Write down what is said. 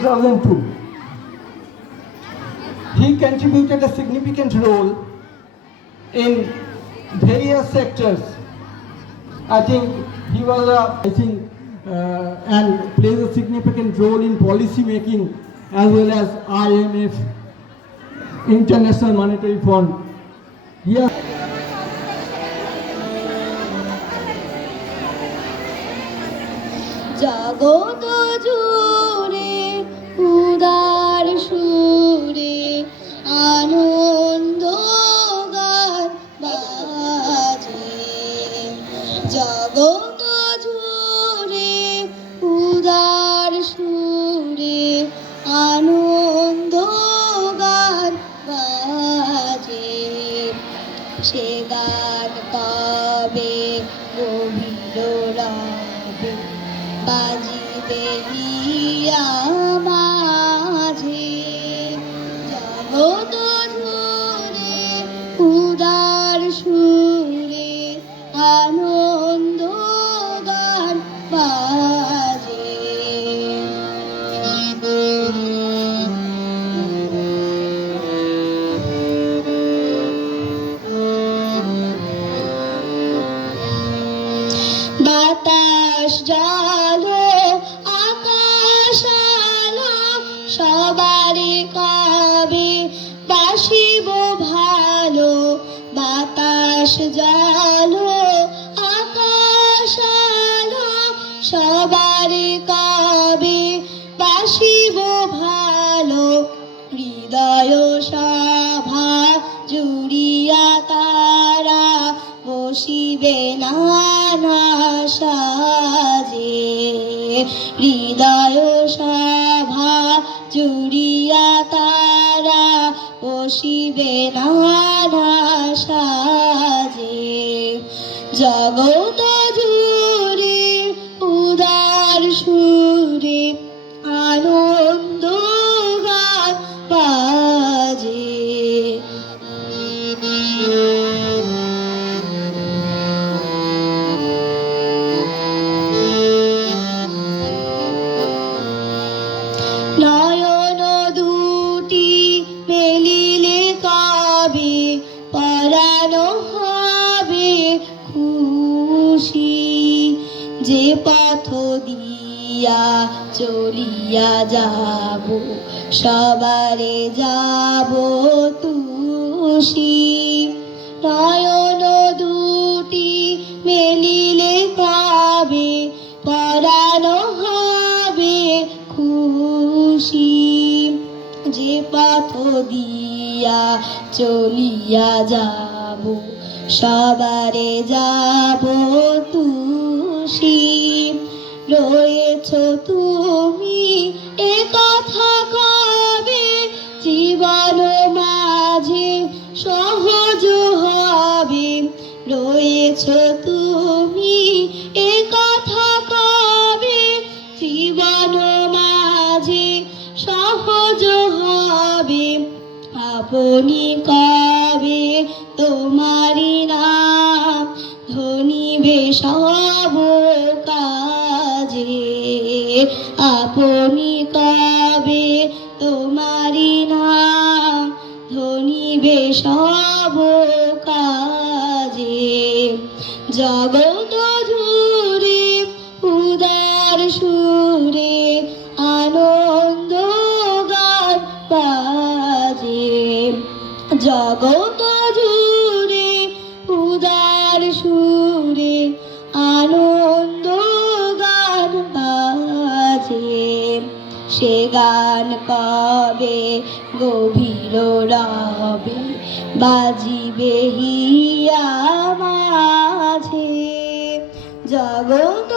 2002. He contributed a significant role in various sectors. I think he was, and plays a significant role in policy making as well as IMF, International Monetary Fund. He জগত জুড়ে উদার সুরে আনন্দ গান বাজে, জগত জুড়ে উদার সুরে আনন্দ গান বাজে, সে গান পাবে গভীর রাবে বাজিবে হিয়া মাঝে, জগত জুড়ে উদার সুরে আনন্দ গান বাজে। বাতাস জলো আকাশ আলো সবারে কবে বাসিব ভালো, বাতাস জলো আকাশ আলো সবারে কবে বাসিব ভালো, হৃদয় সভা জুড়িয়া তারা বসিবে নানা সাজে, হৃদয় সভা জুড়িয়া তারা বসিবে নানা সাজে, জগত জুড়ে উদার সুরে আনন্দ গান বাজে। নয়ন দুটি মেলিলে কবে পরানো হবে খুশি, যে পথ দিয়া চলিয়া যাব সবারে যাব তুষি, নয়ন দুটি মেলিলে কবে পরানো হবে খুশি, যে পথ দিয়া চলিয়া যাব সবারে যাব তুষি, রয়েছ তুমি এ কথা কবে জীবন মাঝে সহজ হবে, রয়েছ তুমি এ কথা কবে জীবন মাঝে সহজ হবে, আপনি কবে তোমারি নাম ধনিবে সব কাজে, আপনি কবে তোমারি নাম ধনিবে সব কাজে, জগত জুড়ে উদার সুরে আনন্দ গান বাজে, জগত জুড়ে উদার সুরে আনন্দ গান বাজে, সে গান কবে গভীর রবে বাজিবে হিয়া মাঝে, জগত